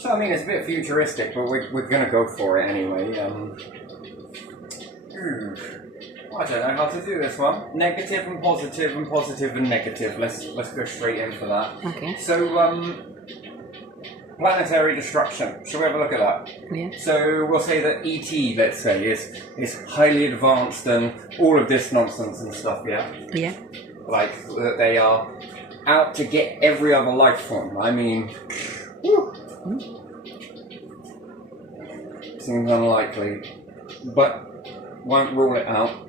So, I mean, it's a bit futuristic, but we're going to go for it anyway. I don't know how to do this one. Negative and positive and positive and negative. Let's go straight in for that. Okay. So, planetary destruction. Shall we have a look at that? Yeah. So we'll say that ET, let's say, is highly advanced and all of this nonsense and stuff, yeah? Yeah. Like, that they are out to get every other life form. I mean, seems unlikely, but won't rule it out.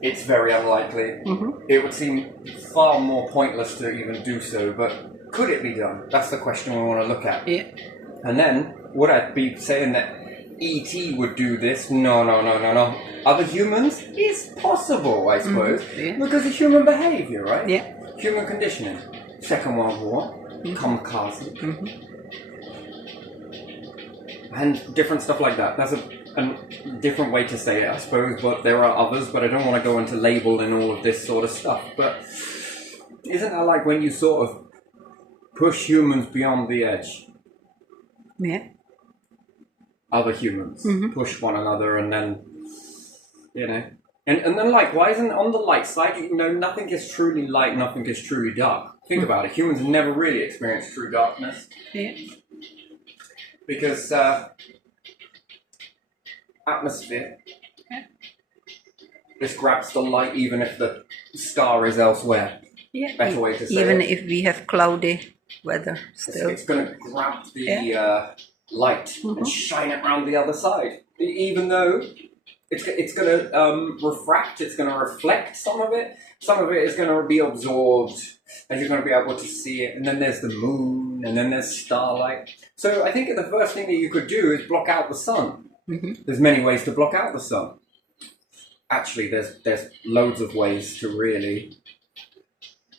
It's very unlikely. It would seem far more pointless to even do so, but could it be done? That's the question we want to look at. Yeah. And then, would I be saying that E.T. would do this? No. Other humans? It's possible, I suppose. Yeah. Because of human behaviour, right? Yeah. Human conditioning. Second World War. Kamikaze. And different stuff like that. That's a different way to say it, I suppose, but there are others, but I don't want to go into labeling all of this sort of stuff. But isn't that like when you sort of push humans beyond the edge? Yeah. Other humans push one another, and then, you know. And then likewise, and on the light side, you know, nothing is truly light, nothing is truly dark. Think about it. Humans never really experienced true darkness. Yeah. Because atmosphere just grabs the light even if the star is elsewhere. Yeah. Better way to say Even it. if we have cloudy weather still. It's going to grab the light and shine it around the other side. Even though it's going to refract, it's going to reflect some of it. Some of it is going to be absorbed, and you're going to be able to see it. And then there's the moon, and then there's starlight. So I think the first thing that you could do is block out the sun. There's many ways to block out the sun. Actually, there's loads of ways to really.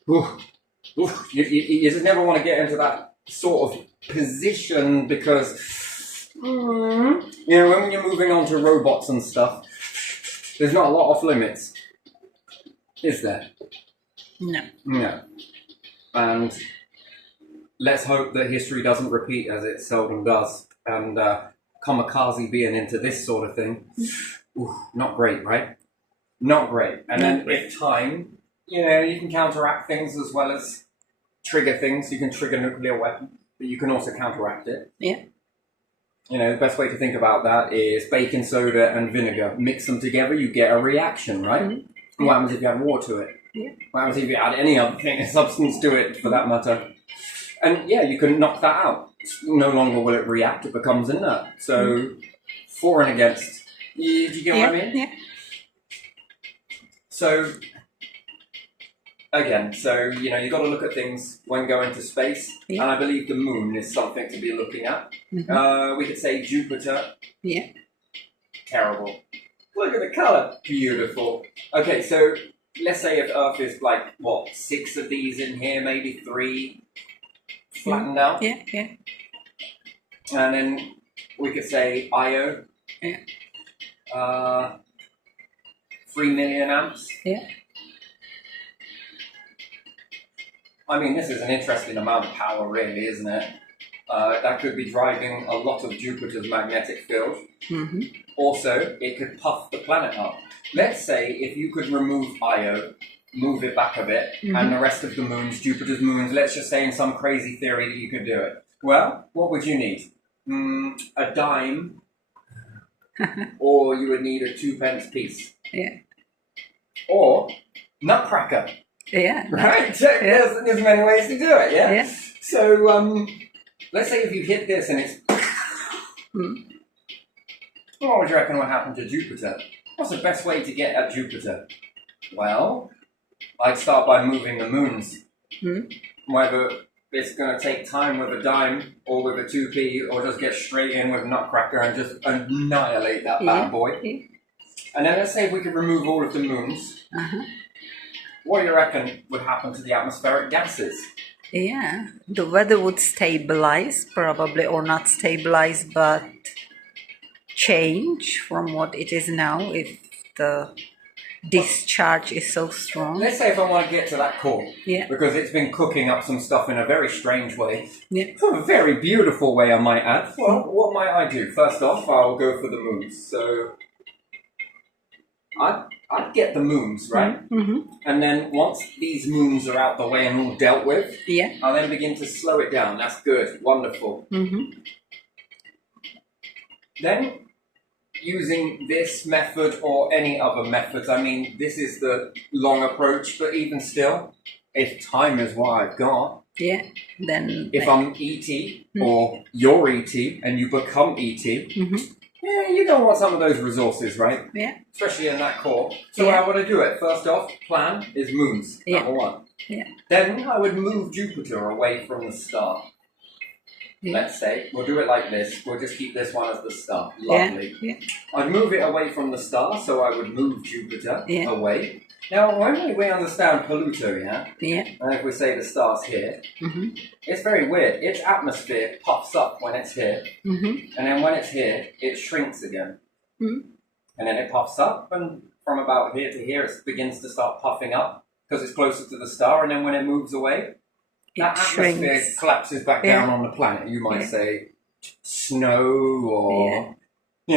You just never want to get into that sort of position because, you know, when you're moving on to robots and stuff, there's not a lot off limits, is there? No. No. And let's hope that history doesn't repeat, as it seldom does. And kamikaze being into this sort of thing, not great, right? Not great. And then with time, you know, you can counteract things as well as trigger things. You can trigger nuclear weapons, but you can also counteract it. Yeah. You know, the best way to think about that is baking soda and vinegar. Mix them together, you get a reaction, right? What happens if you add water to it? Yeah. What happens if you add any other thing, a substance to it, for that matter? And yeah, you can knock that out. No longer will it react, it becomes inert. So, for and against. Do you get what I mean? Yeah. So, again, you know, you've got to look at things when going to space, and I believe the moon is something to be looking at. We could say Jupiter. Yeah. Terrible. Look at the colour. Beautiful. Okay, so let's say if Earth is like, what, 6 of these in here, maybe 3 flattened out. Yeah, yeah. And then we could say Io. Yeah. 3 million amps. Yeah. I mean, this is an interesting amount of power, really, isn't it? That could be driving a lot of Jupiter's magnetic field. Also, it could puff the planet up. Let's say if you could remove Io, move it back a bit, and the rest of the moons, Jupiter's moons, let's just say in some crazy theory that you could do it. Well, what would you need? A dime, or you would need a 2p piece. Yeah. Or nutcracker. Yeah. Right? So there's many ways to do it, yeah? Yeah. So, let's say if you hit this and it's... What would you reckon would happen to Jupiter? What's the best way to get at Jupiter? Well, I'd start by moving the moons. Whether it's going to take time with a dime or with a 2p, or just get straight in with nutcracker and just annihilate that bad boy. And then let's say if we could remove all of the moons. What do you reckon would happen to the atmospheric gases? Yeah, the weather would stabilize, probably, or not stabilize, but change from what it is now if the discharge is so strong. Let's say if I want to get to that core, Yeah. because it's been cooking up some stuff in a very strange way, Yeah. a very beautiful way, I might add. Well, what might I do? First off, I'll go for the moons. So I'd get the moons, right? Mm-hmm. And then once these moons are out the way and all dealt with, Yeah. I'll then begin to slow it down. That's good. Wonderful. Mm-hmm. Then, using this method or any other methods, I mean, this is the long approach, but even still, if time is what I've got, Yeah. Then. if I'm ET or you're ET and you become ET, Mm-hmm. yeah, you don't want some of those resources, right? Yeah. Especially in that core. So Yeah. how would I do it? First off, plan is moons, Yeah. number one. Yeah. Then I would move Jupiter away from the star. Yeah. Let's say, we'll do it like this. We'll just keep this one as the star. Yeah. Lovely. Yeah. I'd move it away from the star, so I would move Jupiter Yeah. away. Now, when we understand Pluto, yeah? Yeah. And if we say the star's here, Mm-hmm. it's very weird. Its atmosphere puffs up when it's here, Mm-hmm. and then when it's here, it shrinks again. Mm-hmm. And then it puffs up, and from about here to here, it begins to start puffing up because it's closer to the star, and then when it moves away, that It atmosphere shrinks. collapses back Yeah. down on the planet. You might Yeah. say snow or, Yeah.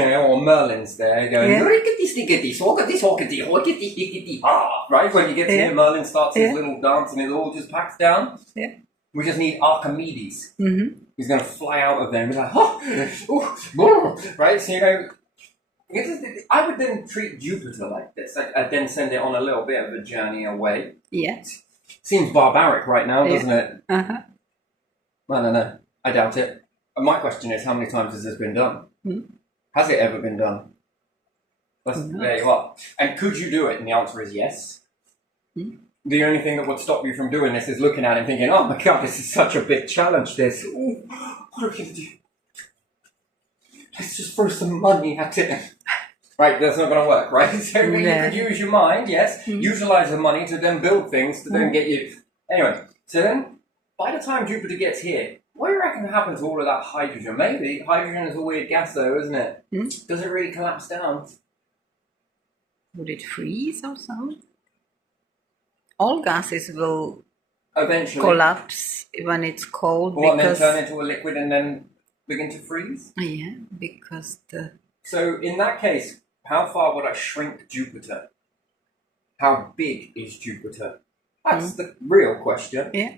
you know, or Merlin's there going, Yeah. rickety-stickety, swogety-swogety, hoikety-hickety, ah, right? When you get to Yeah. here, Merlin starts his Yeah. little dance and it all just packs down. Yeah. We just need Archimedes. Mm-hmm. He's going to fly out of there and be like, oh, ooh, right? So, you know, I would then treat Jupiter like this. I'd then send it on a little bit of a journey away. Yeah. Seems barbaric right now, Yeah. doesn't it? Uh-huh. I don't know. I doubt it. And my question is, how many times has this been done? Hmm. Has it ever been done? No. There you are. And could you do it? And the answer is yes. Hmm. The only thing that would stop you from doing this is looking at it and thinking, oh my God, this is such a big challenge, this. Ooh, what are we going to do? Let's just throw some money at it. Right, that's not going to work, right? So you Yeah. could use your mind, yes, utilize the money to then build things to then get you. Anyway, so then by the time Jupiter gets here, what do you reckon happens to all of that hydrogen? Maybe hydrogen is a weird gas, though, isn't it? Does it really collapse down? Would it freeze or something? All gases will Eventually, collapse when it's cold or then because turn into a liquid and then begin to freeze. yeah, because the So in that case, how far would I shrink Jupiter? How big is Jupiter? That's the real question. yeah.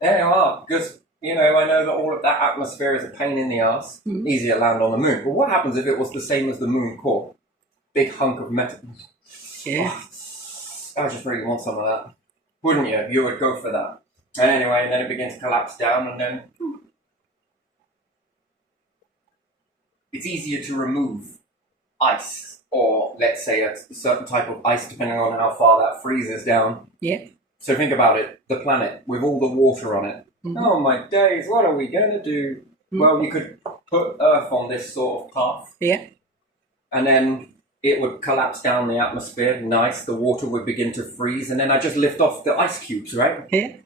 There you are. Because, you know, I know that all of that atmosphere is a pain in the ass. Easier to land on the moon. But what happens if it was the same as the moon core? Big hunk of metal. Yeah. I just really want some of that. Wouldn't you? You would go for that. And anyway, and then it begins to collapse down, and then it's easier to remove ice, or let's say a certain type of ice, depending on how far that freezes down. Yeah. So think about it, the planet with all the water on it. Oh my days, what are we going to do? Well, you could put Earth on this sort of path, Yeah. and then it would collapse down the atmosphere, nice, the water would begin to freeze, and then I just lift off the ice cubes, right? Yeah.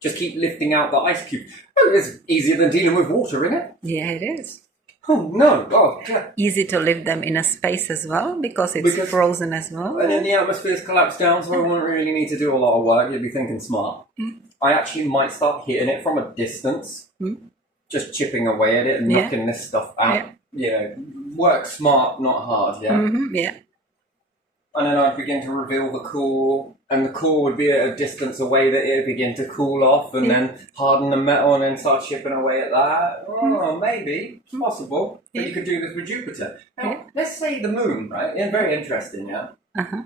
Just keep lifting out the ice cube. Oh, it's easier than dealing with water, isn't it? Yeah, it is. Oh no, oh God. Easy to live them in a space as well because it's frozen as well. And then the atmosphere's collapsed down, so I won't really need to do a lot of work. You'd be thinking smart. I actually might start hitting it from a distance, just chipping away at it and Yeah. knocking this stuff out. Yeah. You know, work smart, not hard, yeah? Yeah. And then I'd begin to reveal the core, and the core would be at a distance away that it would begin to cool off and then harden the metal and then start chipping away at that. Oh, maybe. It's possible. But you could do this with Jupiter. Now, let's say the moon, right? Yeah, very interesting, yeah? Uh-huh.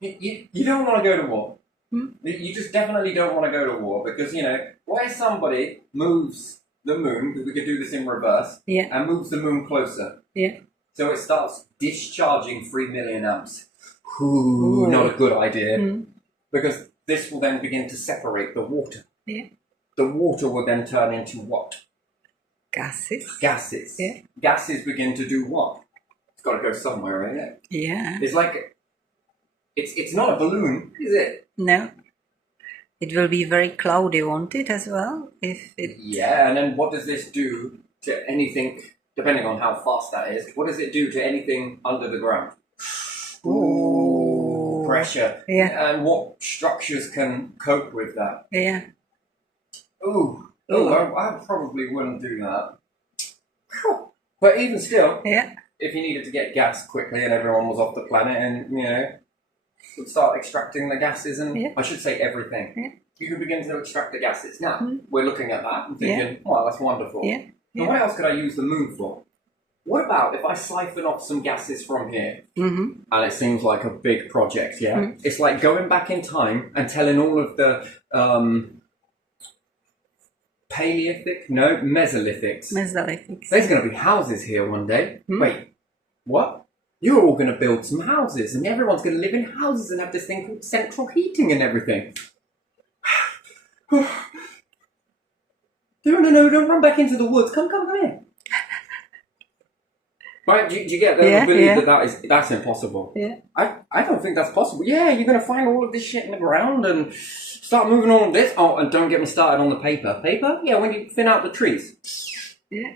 You don't want to go to war. You just definitely don't want to go to war because, you know, where somebody moves the moon, because we could do this in reverse, Yeah. and moves the moon closer. Yeah. So it starts discharging 3 million amps. Ooh, not a good idea. Because this will then begin to separate the water. Yeah. The water will then turn into what? Gases. Gases. Yeah. Gases begin to do what? It's got to go somewhere, isn't it? Yeah. It's like, it's not a balloon, is it? No. It will be very cloudy, won't it, as well? If it Yeah, and then what does this do to anything depending on how fast that is, what does it do to anything under the ground? Ooh. Pressure. Yeah. And what structures can cope with that? Yeah. Ooh. Ooh. I probably wouldn't do that. But even still, Yeah. if you needed to get gas quickly and everyone was off the planet and, would start extracting the gases and, I should say everything. Yeah. You could begin to extract the gases. Now, we're looking at that and thinking, well, that's wonderful. Yeah. Now, what else could I use the moon for? What about if I siphon off some gases from here? And it seems like a big project, yeah? It's like going back in time and telling all of the Mesolithics. There's going to be houses here one day. Wait, what? You're all going to build some houses and everyone's going to live in houses and have this thing called central heating and everything. No, don't run back into the woods. Come here. Right, do you get the belief that's impossible? Yeah. I don't think that's possible. Yeah, you're going to find all of this shit in the ground and start moving all of this. Oh, and don't get me started on the paper. Paper? Yeah, when you thin out the trees. Yeah.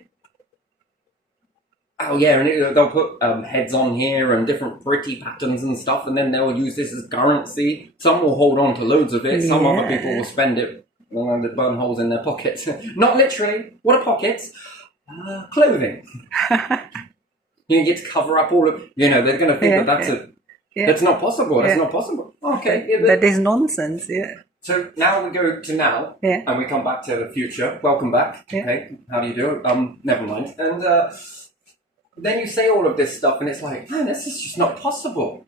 Oh, yeah, and they'll put heads on here and different pretty patterns and stuff, and then they'll use this as currency. Some will hold on to loads of it. Some other people will spend it when they burn holes in their pockets. Not literally. What are pockets? Clothing. You get to cover up all of, they're going to think that's not possible. That's not possible. Okay. Yeah, that is nonsense, So now we go to now, and we come back to the future. Welcome back. Hey, how do you do? Never mind. And then you say all of this stuff, and it's like, man, this is just not possible.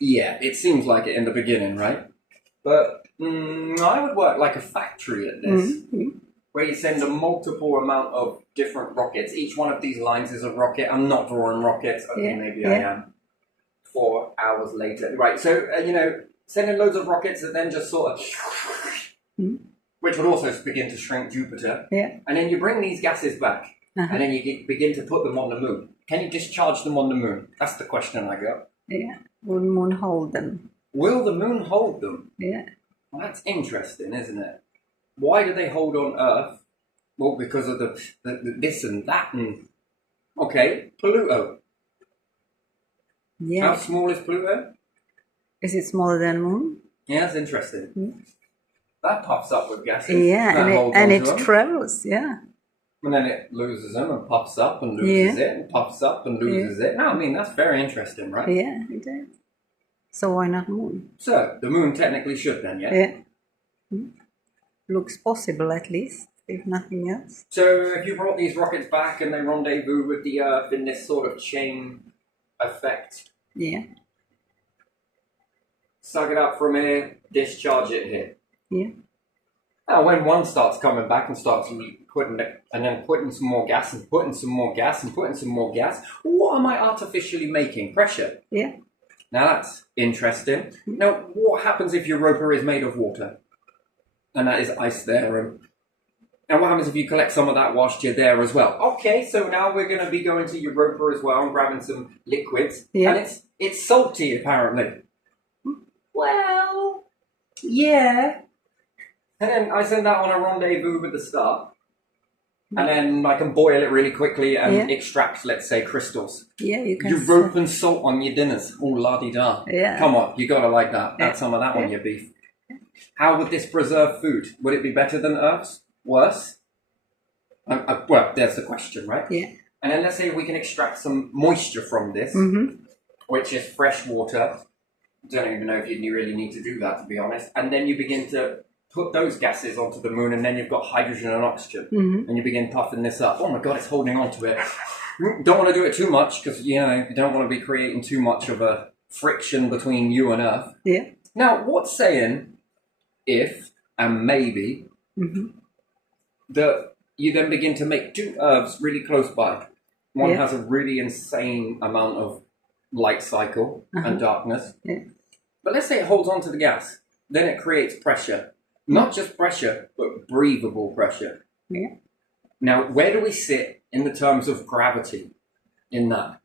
Yeah, it seems like it in the beginning, right? But I would work like a factory at this. Where you send a multiple amount of different rockets. Each one of these lines is a rocket. I'm not drawing rockets. Okay, maybe I am. 4 hours later. Right, so, sending loads of rockets that then just sort of... which would also begin to shrink Jupiter. Yeah. And then you bring these gases back. And then you begin to put them on the moon. Can you discharge them on the moon? That's the question I got. Yeah. Will the moon hold them? Will the moon hold them? Yeah. Well, that's interesting, isn't it? Why do they hold on Earth? Well, because of the this and that and... Okay, Pluto. Yeah. How small is Pluto? Is it smaller than moon? Yeah, that's interesting. That puffs up with gases. Yeah, and it travels, And then it loses them and puffs up and loses it and puffs up and loses it. No, I mean, that's very interesting, right? Yeah, it is. So why not moon? So, the moon technically should then, yeah? Yeah. Looks possible at least, if nothing else. So if you brought these rockets back and they rendezvous with the Earth in this sort of chain effect. Yeah. Suck it up from here, discharge it here. Yeah. Now when one starts coming back and starts putting some more gas and putting some more gas and putting some more gas, what am I artificially making? Pressure. Yeah. Now that's interesting. Now what happens if your roper is made of water? And that is ice there. And what happens if you collect some of that whilst you're there as well? Okay, so now we're going to be going to Europa as well and grabbing some liquids. Yeah. And it's salty, apparently. Well, yeah. And then I send that on a rendezvous with the star. And then I can boil it really quickly and extract, let's say, crystals. Yeah, you can. Europe and salt on your dinners. Oh, la-di-da. Yeah. Come on, you got to like that. Add some of that on your beef. How would this preserve food? Would it be better than Earth's? Worse? Well, there's the question, right? Yeah. And then let's say we can extract some moisture from this, which is fresh water. Don't even know if you really need to do that, to be honest. And then you begin to put those gases onto the moon, and then you've got hydrogen and oxygen. And you begin puffing this up. Oh my God, it's holding on to it. Don't want to do it too much, because, you don't want to be creating too much of a friction between you and Earth. Yeah. Now, what's saying... if and maybe that you then begin to make two Earths really close by. One has a really insane amount of light cycle and darkness. Yeah. But let's say it holds on to the gas. Then it creates pressure. Not just pressure, but breathable pressure. Yeah. Now, where do we sit in the terms of gravity in that?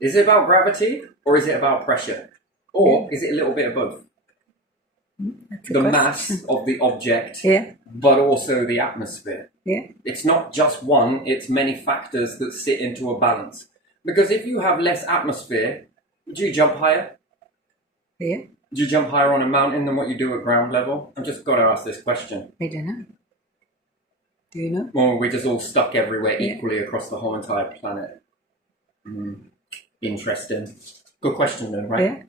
Is it about gravity or is it about pressure? Or is it a little bit of both? That's a the question. mass of the object, Yeah. but also the atmosphere. Yeah. It's not just one, it's many factors that sit into a balance. Because if you have less atmosphere, do you jump higher? Yeah. Do you jump higher on a mountain than what you do at ground level? I've just got to ask this question. I don't know. Do you know? Or are we just all stuck everywhere Yeah. equally across the whole entire planet? Interesting. Good question then, right? Yeah.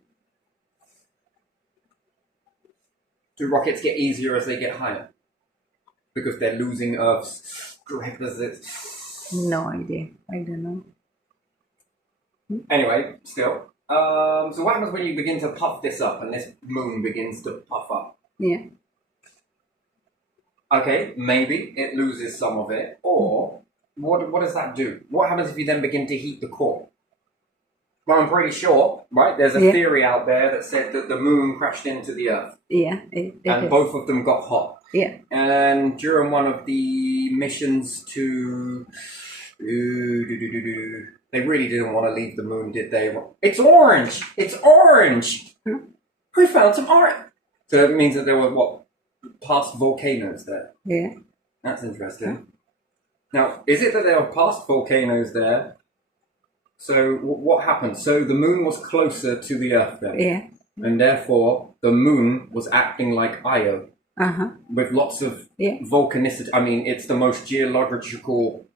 Do rockets get easier as they get higher? Because they're losing Earth's grip as it... No idea. I don't know. Anyway, still. So what happens when you begin to puff this up and this moon begins to puff up? Yeah. Okay, maybe it loses some of it, or what does that do? What happens if you then begin to heat the core? Well, I'm pretty sure, right? There's a theory out there that said that the moon crashed into the Earth. Yeah. It And is. both of them got hot. Yeah. And during one of the missions to... They really didn't want to leave the moon, did they? It's orange! It's orange! We found some orange! So it means that there were, past volcanoes there. Yeah. That's interesting. Now, is it that there were past volcanoes there? So what happened? So the moon was closer to the Earth then. Yeah. And therefore, the moon was acting like Io. Uh-huh. With lots of Yeah. volcanicity. I mean, it's the most geological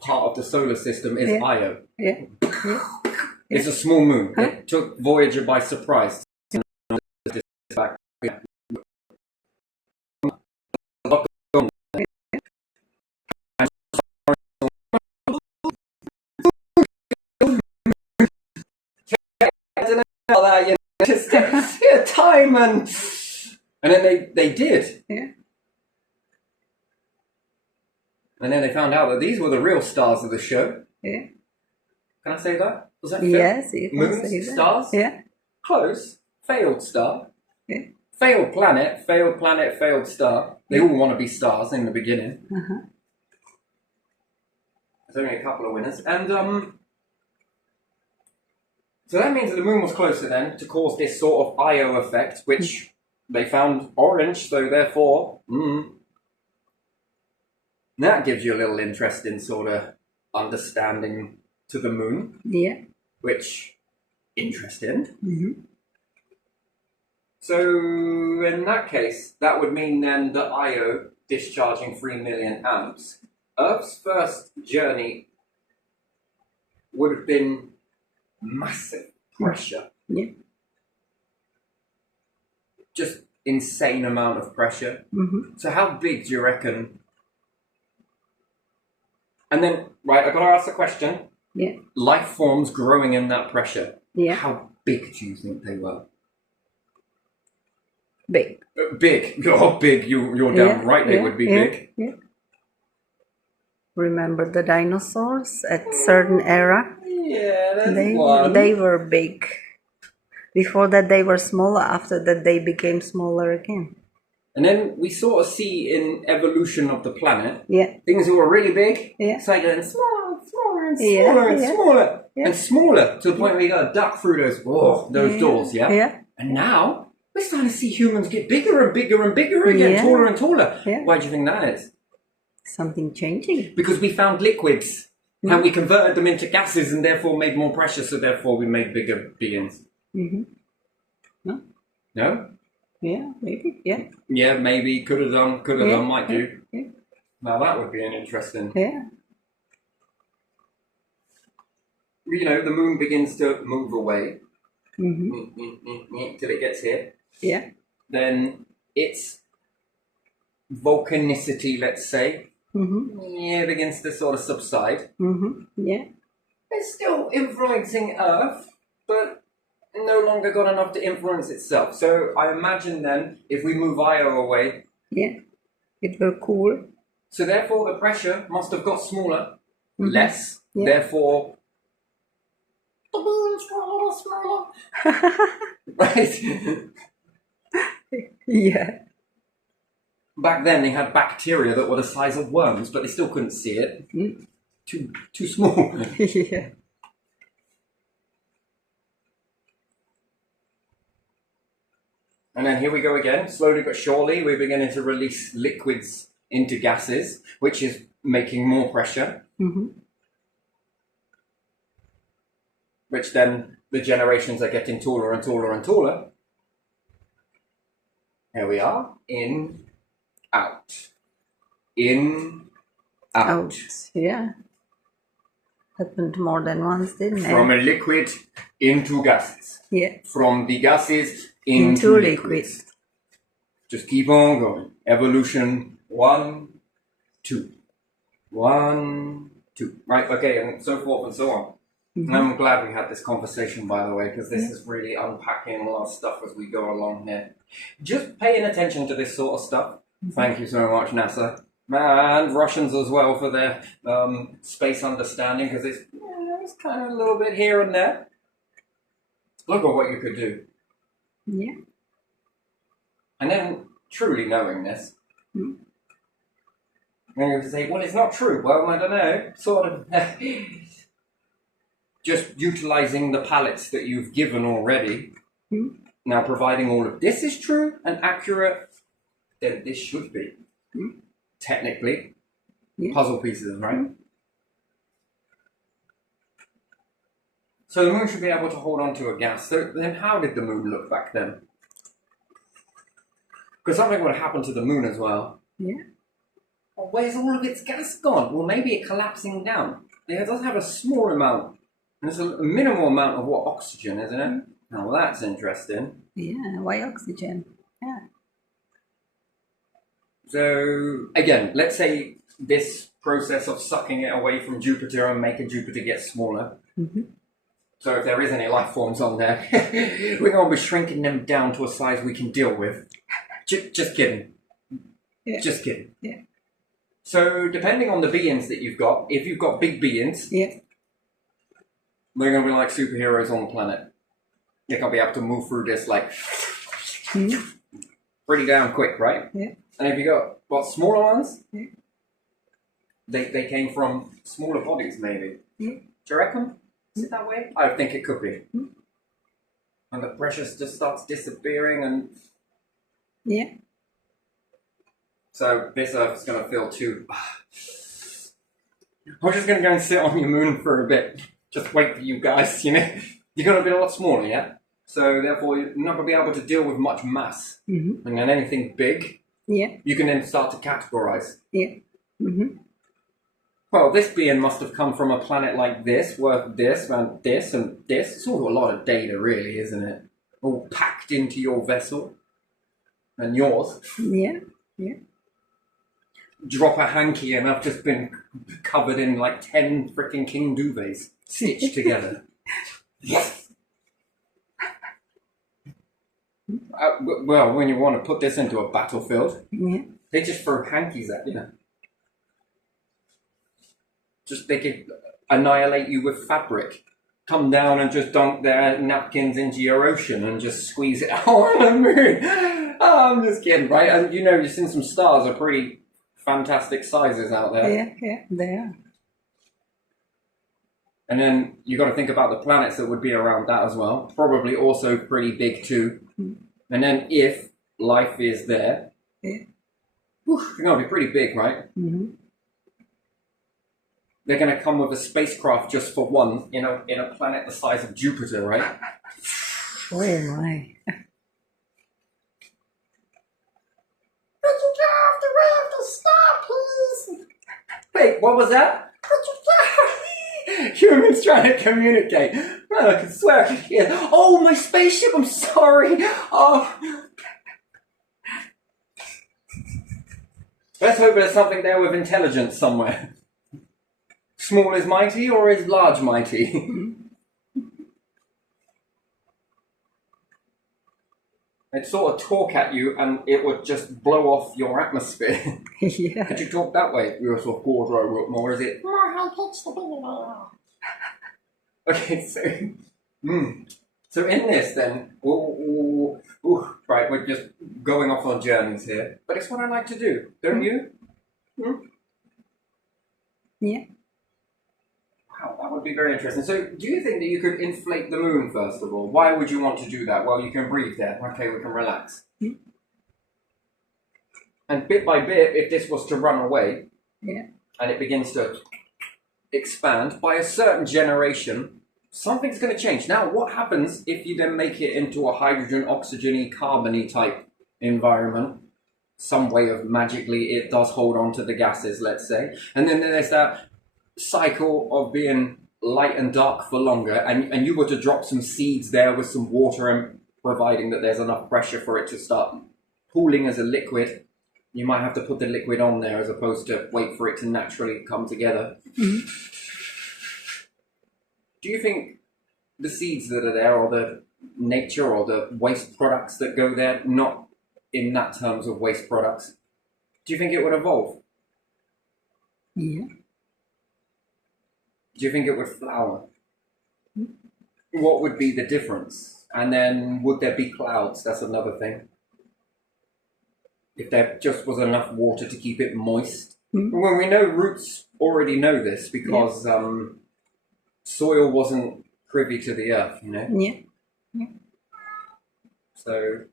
part of the solar system is Io. Yeah. Yeah. It's a small moon. Huh? It took Voyager by surprise. Just time and then they did. Yeah. And then they found out that these were the real stars of the show. Yeah. Can I say that? Was that fair? Yes, you can Moons, say that. stars? Yeah. Close. Failed star. Yeah. Failed planet, failed star. They all want to be stars in the beginning. Uh-huh. There's only a couple of winners. And so that means that the moon was closer then to cause this sort of Io effect, which they found orange, so therefore, that gives you a little interest in sort of understanding to the moon, Yeah. which, interesting. Mm-hmm. So in that case, that would mean then that Io discharging 3 million amps. Earth's first journey would have been massive pressure. Yeah. Just insane amount of pressure. Mm-hmm. So how big do you reckon? And then, right, I've got to ask the question. Yeah. Life forms growing in that pressure. Yeah. How big do you think they were? Big. Big. Oh, big. You're damn right they would be big. Yeah. Remember the dinosaurs at certain era? Yeah, that's one. They were big. Before that they were smaller. After that they became smaller again. And then we sort of see in evolution of the planet, Yeah. things that were really big, Yeah. start getting smaller and smaller and Yeah, smaller and yeah. smaller Yeah. and smaller to the point where you got to duck through those doors, yeah? Yeah. And now we're starting to see humans get bigger and bigger and bigger again, Yeah. taller and taller. Yeah. Why do you think that is? Something changing. Because we found liquids and we converted them into gases and therefore made more pressure, so therefore we made bigger beings. Mm-hmm. No? No? Yeah, maybe. Yeah. Yeah, maybe, could have done, might do. Yeah. Now that would be an interesting... Yeah. You know, the moon begins to move away Mm-hmm. till it gets here. Yeah. Then its volcanicity, let's say, Mm-hmm. begins to sort of subside. Mm-hmm. Yeah. It's still influencing Earth, but no longer got enough to influence itself. So I imagine then, if we move Io away, Yeah. It will cool. so therefore the pressure must have got smaller, less, Yeah. therefore the moon's got a little smaller. Right? Yeah. Back then they had bacteria that were the size of worms, but they still couldn't see it. Too small. Yeah. And then here we go again. Slowly but surely, we're beginning to release liquids into gases, which is making more pressure. Which then the generations are getting taller and taller and taller. Here we are. In, out. In, out. Yeah. Happened more than once, didn't it? From a liquid into gases. Yeah. From the gases into liquids. Just keep on going. Evolution 1, 2. 1, 2. Right, okay, and so forth and so on. And I'm glad we had this conversation, by the way, because this is really unpacking a lot of stuff as we go along here. Just paying attention to this sort of stuff. Thank you so much, NASA. And Russians as well for their space understanding, because it's kind of a little bit here and there. Look at what you could do. Yeah. And then truly knowing this. And you say, well, it's not true. Well, I don't know. Sort of. Just utilizing the palettes that you've given already. Now, providing all of this is true and accurate, then this should be. Technically. Puzzle pieces, right? So the moon should be able to hold on to a gas. So then how did the moon look back then? Because something would happen to the moon as well. Yeah. Well, where's all of its gas gone? Well, maybe it collapsing down. It does have a small amount. And it's a minimal amount of what oxygen, isn't it? Now that's interesting. Yeah, why oxygen? Yeah. So, again, let's say this process of sucking it away from Jupiter and making Jupiter get smaller. So if there is any life forms on there, we're going to be shrinking them down to a size we can deal with. Just kidding. Yeah. Just kidding. Yeah. So depending on the beings that you've got, if you've got big beings, they're going to be like superheroes on the planet. They're going to be able to move through this like pretty damn quick, right? Yeah. And if you got smaller ones, they came from smaller bodies maybe. Do you reckon? Is it that way? I think it could be. And the pressure just starts disappearing and... Yeah. So this Earth's going to feel too... I'm just going to go and sit on your moon for a bit. Just wait for you guys, you know? You're going to be a lot smaller, yeah? So therefore you're not going to be able to deal with much mass. And then anything big, you can then start to categorize. Well, this being must have come from a planet like this, worth this, and this, and this. It's all a lot of data, really, isn't it? All packed into your vessel. And yours. Yeah. Drop a hanky and I've just been covered in like 10 freaking king duvets stitched together. Yes! Well, when you want to put this into a battlefield, they just throw hankies at you. Just they could annihilate you with fabric. Come down and just dunk their napkins into your ocean and just squeeze it out on the moon. Oh, I'm just kidding, right? And you know, you've seen some stars are pretty fantastic sizes out there. Yeah, they are. And then you got to think about the planets that would be around that as well. Probably also pretty big too. And then if life is there, they're going to be pretty big, right? They're going to come with a spacecraft just for one in a planet the size of Jupiter, right? Oh my. But you have to stop, please. Wait, what was that? Humans trying to communicate. Man, I can swear I could hear. Oh, my spaceship, I'm sorry. Oh. Let's hope there's something there with intelligence somewhere. Small is mighty or is large mighty? It'd sort of talk at you and it would just blow off your atmosphere. Yeah. Could you talk that way? You're sort of Gordro, or is it more high pitched? Okay, so in this then, right, we're just going off on journeys here, but it's what I like to do, don't you? Yeah. Wow, that would be very interesting. So, do you think that you could inflate the moon, first of all? Why would you want to do that? Well, you can breathe there. Okay, we can relax. Mm. And bit by bit, if this was to run away, Yeah. and it begins to expand, by a certain generation, something's going to change. Now, what happens if you then make it into a hydrogen, oxygen-y, carbon-y type environment? Some way of magically it does hold on to the gases, let's say. And then there's that cycle of being light and dark for longer, and you were to drop some seeds there with some water and providing that there's enough pressure for it to start pooling as a liquid. You might have to put the liquid on there as opposed to wait for it to naturally come together. Mm-hmm. Do you think the seeds that are there, or the nature, or the waste products that go there, not in that terms of waste products, do you think it would evolve? Yeah. Do you think it would flower? Mm-hmm. What would be the difference? And then would there be clouds? That's another thing. If there just was enough water to keep it moist. Mm-hmm. Well, we know roots already know this because soil wasn't privy to the earth, you know? Yeah. Yeah. So,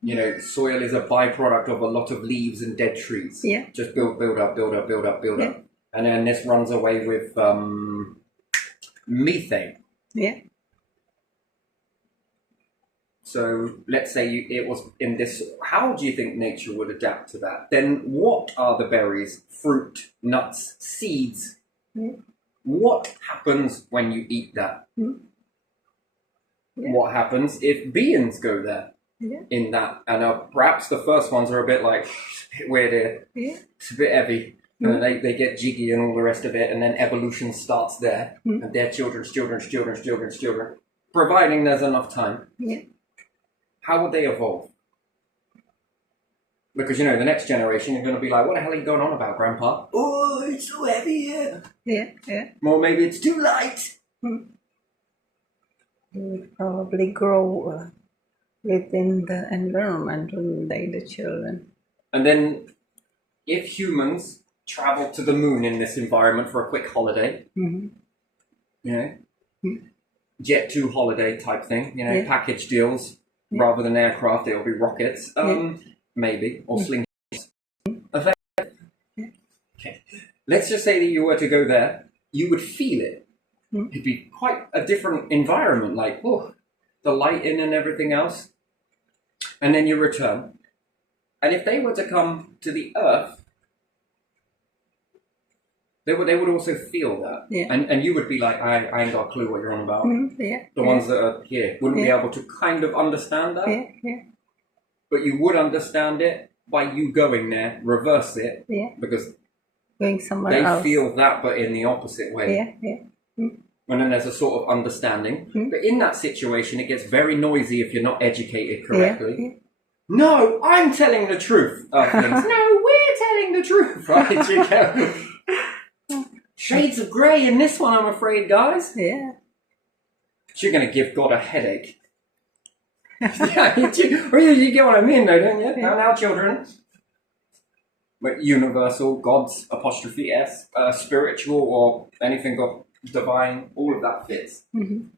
you know, soil is a byproduct of a lot of leaves and dead trees. Yeah. Just build up. Yeah. And then this runs away with methane. Yeah. So let's say it was in this, how do you think nature would adapt to that? Then what are the berries, fruit, nuts, seeds? Yeah. What happens when you eat that? Yeah. What happens if beings go there in that? And perhaps the first ones are a bit like, it's a bit weird here. Yeah. It's a bit heavy. And they get jiggy and all the rest of it, and then evolution starts there. And their children's children, providing there's enough time. Yeah. How would they evolve? Because, you know, the next generation is going to be like, what the hell are you going on about, Grandpa? Oh, it's so heavy here. Yeah. Yeah. Or maybe it's too light. They would probably grow within the environment, wouldn't they, the children? And then, if humans travel to the moon in this environment for a quick holiday, you know, Jet 2 holiday type thing, you know, package deals, rather than aircraft, it'll be rockets, maybe, or slingshots. Okay. Let's just say that you were to go there, you would feel it. It'd be quite a different environment, like, oh, the lighting and everything else. And then you return. And if they were to come to the Earth, they would also feel that. Yeah. And you would be like, I ain't got a clue what you're on about. The ones that are here wouldn't be able to kind of understand that. But you would understand it by you going there, reverse it, because going somewhere else. They feel that, but in the opposite way. And then there's a sort of understanding. But in that situation, it gets very noisy if you're not educated correctly. No, I'm telling the truth. Earthlings. No, we're telling the truth. Right, you go. Shades of grey in this one, I'm afraid, guys. Yeah. You're going to give God a headache. You get what I mean, though, don't you? Now, children. But universal, God's apostrophe S, spiritual, or anything of divine, all of that fits. And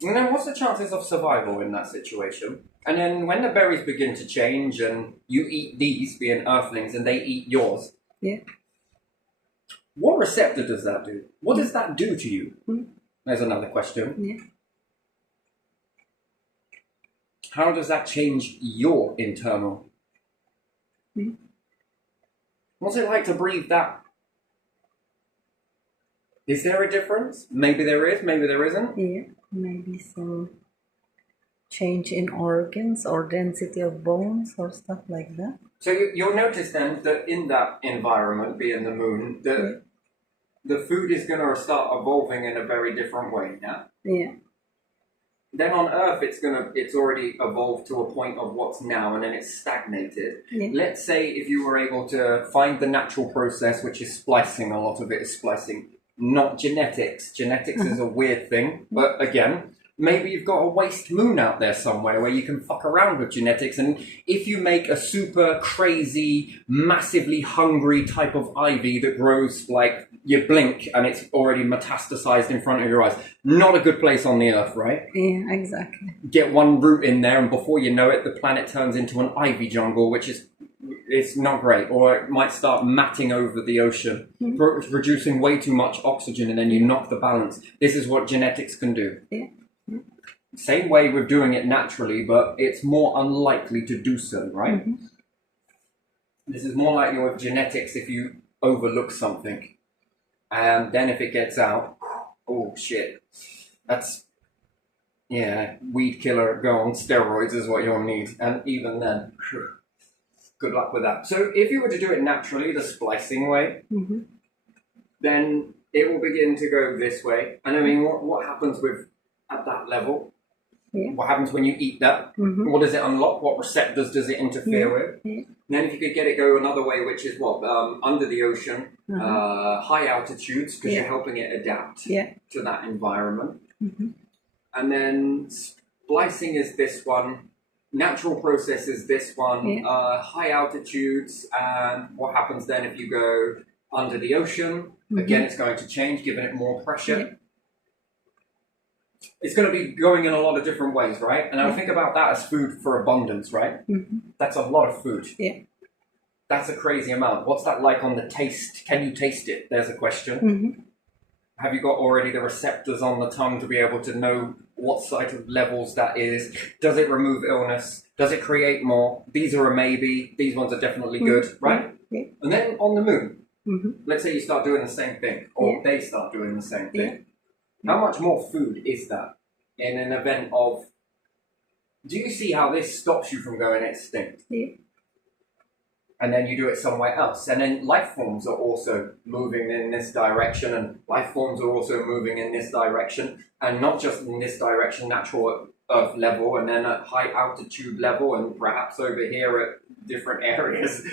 then what's the chances of survival in that situation? And then when the berries begin to change and you eat these, being earthlings, and they eat yours, what receptor does that do? What does that do to you? There's another question. How does that change your internal? What's it like to breathe that? Is there a difference? Maybe there is, maybe there isn't. Yeah, maybe some change in organs or density of bones or stuff like that. So you'll notice then that in that environment, being the moon, the food is going to start evolving in a very different way, yeah? Yeah. Then on Earth, it's already evolved to a point of what's now, and then it's stagnated. Let's say if you were able to find the natural process, which is splicing, a lot of it is splicing, not genetics. Genetics is a weird thing, but again, maybe you've got a waste moon out there somewhere where you can fuck around with genetics. And if you make a super crazy, massively hungry type of ivy that grows like you blink and it's already metastasized in front of your eyes, not a good place on the earth, right? Yeah, exactly. Get one root in there and before you know it, the planet turns into an ivy jungle, which is it's not great. Or it might start matting over the ocean, reducing way too much oxygen, and then you knock the balance. This is what genetics can do. Yeah. Same way we're doing it naturally, but it's more unlikely to do so, right? Mm-hmm. This is more likely with genetics if you overlook something. And then if it gets out, oh shit, that's, yeah, weed killer, go on steroids is what you'll need. And even then, good luck with that. So if you were to do it naturally, the splicing way, then it will begin to go this way. And I mean, what happens with at that level? Yeah. What happens when you eat that? What does it unlock? What receptors does it interfere with? Yeah. And then if you could get it go another way, which is what? Under the ocean, high altitudes, because you're helping it adapt to that environment. And then splicing is this one. Natural process is this one. High altitudes. And what happens then if you go under the ocean? Again, it's going to change, giving it more pressure. It's going to be going in a lot of different ways, right? And I think about that as food for abundance, right? That's a lot of food. Yeah. That's a crazy amount. What's that like on the taste? Can you taste it? There's a question. Have you got already the receptors on the tongue to be able to know what sort of levels that is? Does it remove illness? Does it create more? These are a maybe. These ones are definitely good, right? Yeah. And then on the moon, let's say you start doing the same thing, or they start doing the same thing. How much more food is that in an event of... Do you see how this stops you from going extinct? Yeah. And then you do it somewhere else. And then life forms are also moving in this direction, and life forms are also moving in this direction. And not just in this direction, natural Earth level, and then at high altitude level, and perhaps over here at different areas.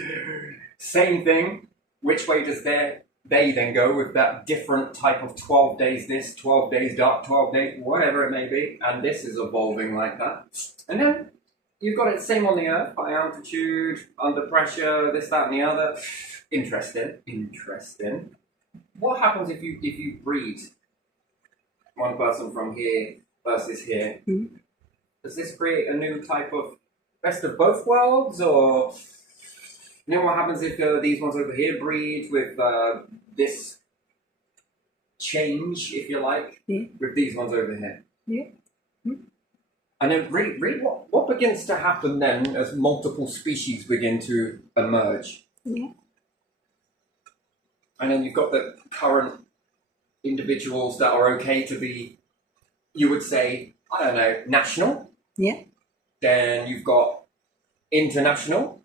Same thing. Which way does they then go with that different type of 12 days this, 12 days dark, 12 days, whatever it may be. And this is evolving like that. And then you've got it same on the Earth, high altitude, under pressure, this, that, and the other. Interesting. What happens if you breed one person from here versus here? Does this create a new type of best of both worlds, or... You know what happens if these ones over here breed with this change, if you like, with these ones over here? Yeah. And then read what begins to happen then as multiple species begin to emerge. Yeah. And then you've got the current individuals that are okay to be, you would say, I don't know, national. Yeah. Then you've got international.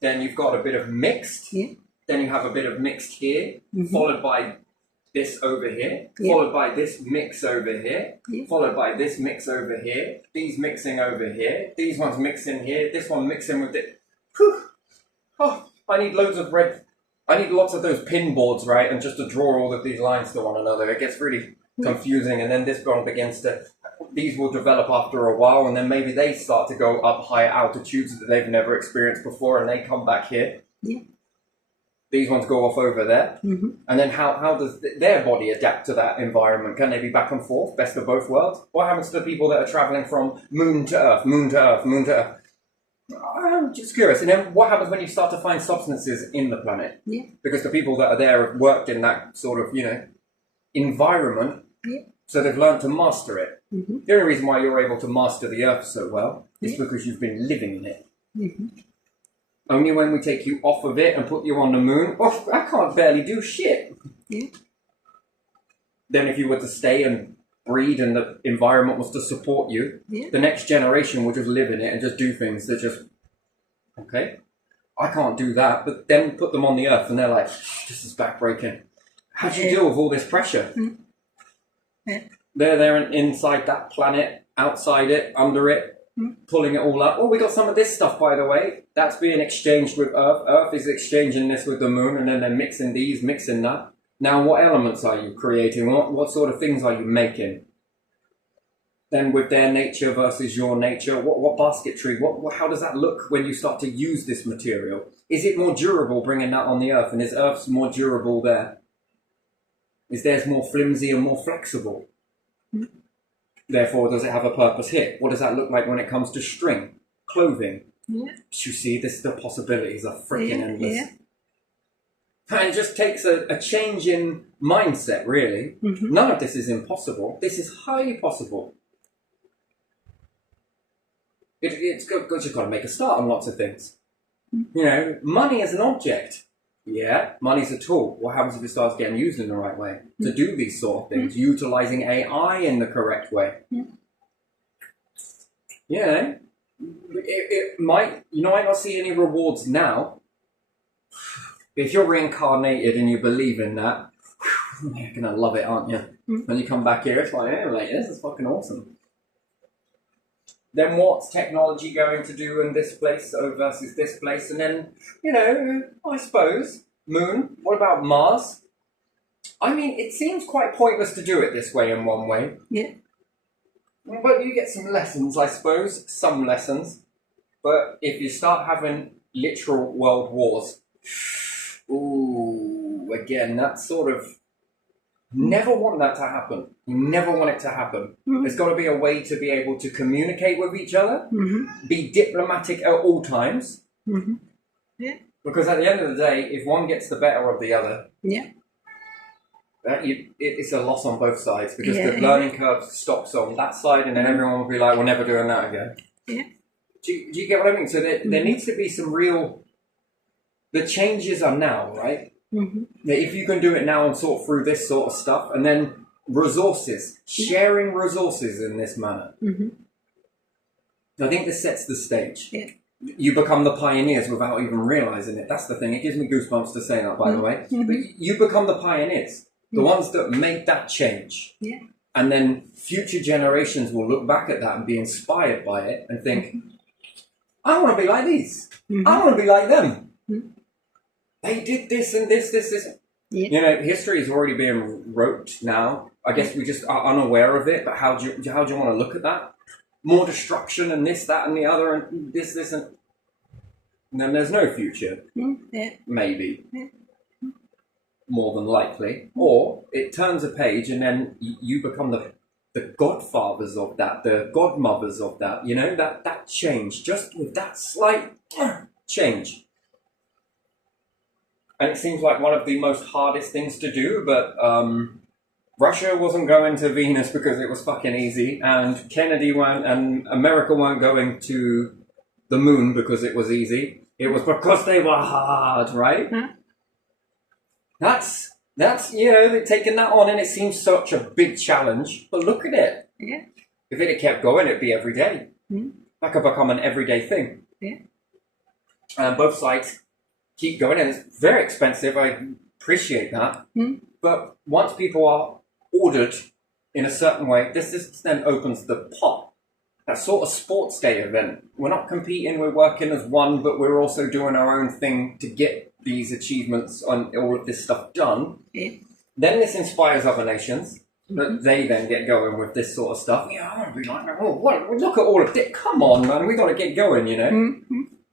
Then you've got a bit of mixed. Yeah. Then you have a bit of mixed here, followed by this over here, followed by this mix over here, followed by this mix over here, these mixing over here, these ones mixing here, this one mixing with it. Whew. Oh, I need loads of red. I need lots of those pin boards, right? And just to draw all of these lines to one another. It gets really confusing. And then this one begins to... These will develop after a while, and then maybe they start to go up higher altitudes that they've never experienced before, and they come back here. Yeah. These ones go off over there. And then how does their body adapt to that environment? Can they be back and forth, best of both worlds? What happens to the people that are traveling from moon to Earth, moon to Earth, moon to Earth? I'm just curious. And then what happens when you start to find substances in the planet? Yeah. Because the people that are there have worked in that sort of, environment. Yeah. So they've learned to master it. The only reason why you're able to master the Earth so well is because you've been living in it. Only when we take you off of it and put you on the moon, I can't barely do shit. Yeah. Then if you were to stay and breed and the environment was to support you, the next generation would just live in it and just do things that just, okay, I can't do that. But then put them on the Earth and they're like, this is backbreaking. How do you deal with all this pressure? Yeah. They're there inside that planet, outside it, under it, pulling it all up. Oh, we got some of this stuff, by the way. That's being exchanged with Earth. Earth is exchanging this with the moon, and then they're mixing these, mixing that. Now, what elements are you creating? What sort of things are you making? then with their nature versus your nature, what basketry, how does that look when you start to use this material? Is it more durable bringing that on the Earth, and is Earth's more durable there? Is theirs more flimsy and more flexible? Therefore, does it have a purpose here? What does that look like when it comes to string, clothing? Yeah. You see, the possibilities are freaking endless. Yeah. And it just takes a change in mindset, really. None of this is impossible. This is highly possible. It's just got to make a start on lots of things. You know, money is an object. Yeah, money's a tool. What happens if it starts getting used in the right way to do these sort of things, utilizing AI in the correct way? You know, it might, you might not see any rewards now. If you're reincarnated and you believe in that, you're gonna love it, aren't you? When you come back here, it's like, hey, like, this is fucking awesome. Then what's technology going to do in this place versus this place? And then, you know, I suppose, Moon, what about Mars? I mean, it seems quite pointless to do it this way in one way. Yeah. But you get some lessons, I suppose, some lessons. But if you start having literal world wars, ooh, again, that's sort of... Never want that to happen. You never want it to happen. There's got to be a way to be able to communicate with each other, be diplomatic at all times. Yeah. Because at the end of the day, if one gets the better of the other, Yeah. It's a loss on both sides, because the learning curve stops on that side, and then everyone will be like, we're never doing that again. Yeah. Do you get what I mean? So there needs to be some real... The changes are now, right? If you can do it now and sort through this sort of stuff, and then resources, sharing resources in this manner. I think this sets the stage. Yeah. You become the pioneers without even realizing it. That's the thing. It gives me goosebumps to say that, by the way. But you become the pioneers, the ones that make that change. Yeah. And then future generations will look back at that and be inspired by it and think, I want to be like these. I want to be like them. They did this and this. Yeah. You know, history is already being wrote now. I guess we just are unaware of it. But how do you want to look at that? More destruction and this, that, and the other, and this, and then there's no future. Yeah. Maybe. More than likely. Or it turns a page, and then you become the godfathers of that, the godmothers of that. You know, that change, just with that slight change. And it seems like one of the most hardest things to do, but Russia wasn't going to Venus because it was fucking easy, and Kennedy weren't, and America weren't going to the moon because it was easy. It was because they were hard, right? That's you know, they're taking that on, and it seems such a big challenge. But look at it. Yeah. If it had kept going, it'd be every day. That could become an everyday thing. Yeah. And both sides keep going, and it's very expensive. I appreciate that. But once people are ordered in a certain way, this then opens the pot. That sort of sports day event. We're not competing, we're working as one, but we're also doing our own thing to get these achievements on all of this stuff done. Yeah. Then this inspires other nations. That they then get going with this sort of stuff. Yeah, I want to be like, oh, what? Look at all of this. Come on, man, we got to get going, you know?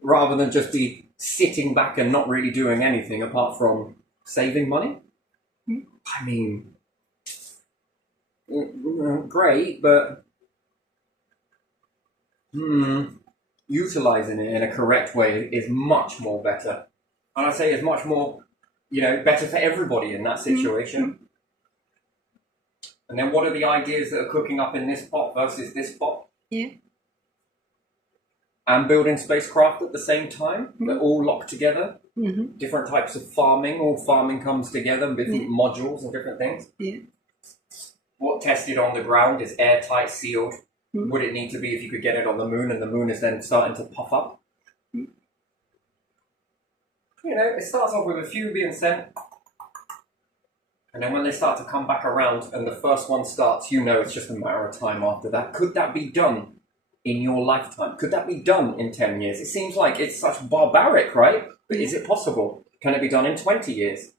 Rather than just be sitting back and not really doing anything apart from saving money. I mean, great, but utilizing it in a correct way is much more better. And I say it's much more, you know, better for everybody in that situation. And then what are the ideas that are cooking up in this pot versus this pot? Yeah. And building spacecraft at the same time. They're all locked together. Different types of farming. All farming comes together, different modules and different things. Yeah. What tested on the ground is airtight, sealed. Would it need to be if you could get it on the moon, and the moon is then starting to puff up? You know, it starts off with a few being sent. And then when they start to come back around and the first one starts, you know it's just a matter of time after that. Could that be done in your lifetime? Could that be done in 10 years? It seems like it's such barbaric, right? But is it possible? Can it be done in 20 years?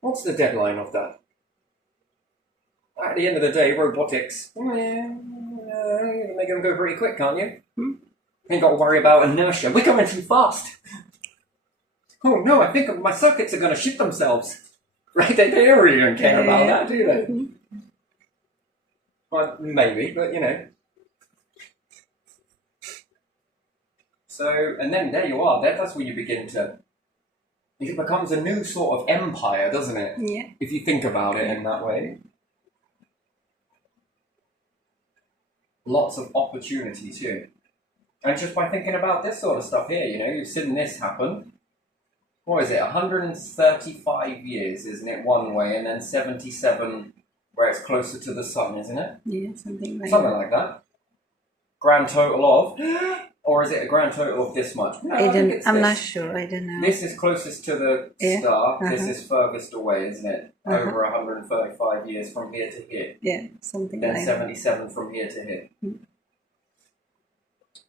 What's the deadline of that? at the end of the day, robotics, you can make them go pretty quick, can't you? Ain't got to worry about inertia. We're going too fast. Oh no, I think my circuits are going to shit themselves. Right? They don't really don't care about that, do they? Well, maybe, but you know. So, and then there you are. That's where you begin to. It becomes a new sort of empire, doesn't it? Yeah. If you think about it in that way. Lots of opportunity too. And just by thinking about this sort of stuff here, you know, you've seen this happen. What is it? 135 years, isn't it? One way, and then 77 where it's closer to the sun, isn't it? Yeah, something like that. Grand total of, or is it a grand total of this much? No, I'm not sure. I don't know. This is closest to the star. This is furthest away, isn't it? Over 135 years from here to here. Yeah, something then like 77 from here to here.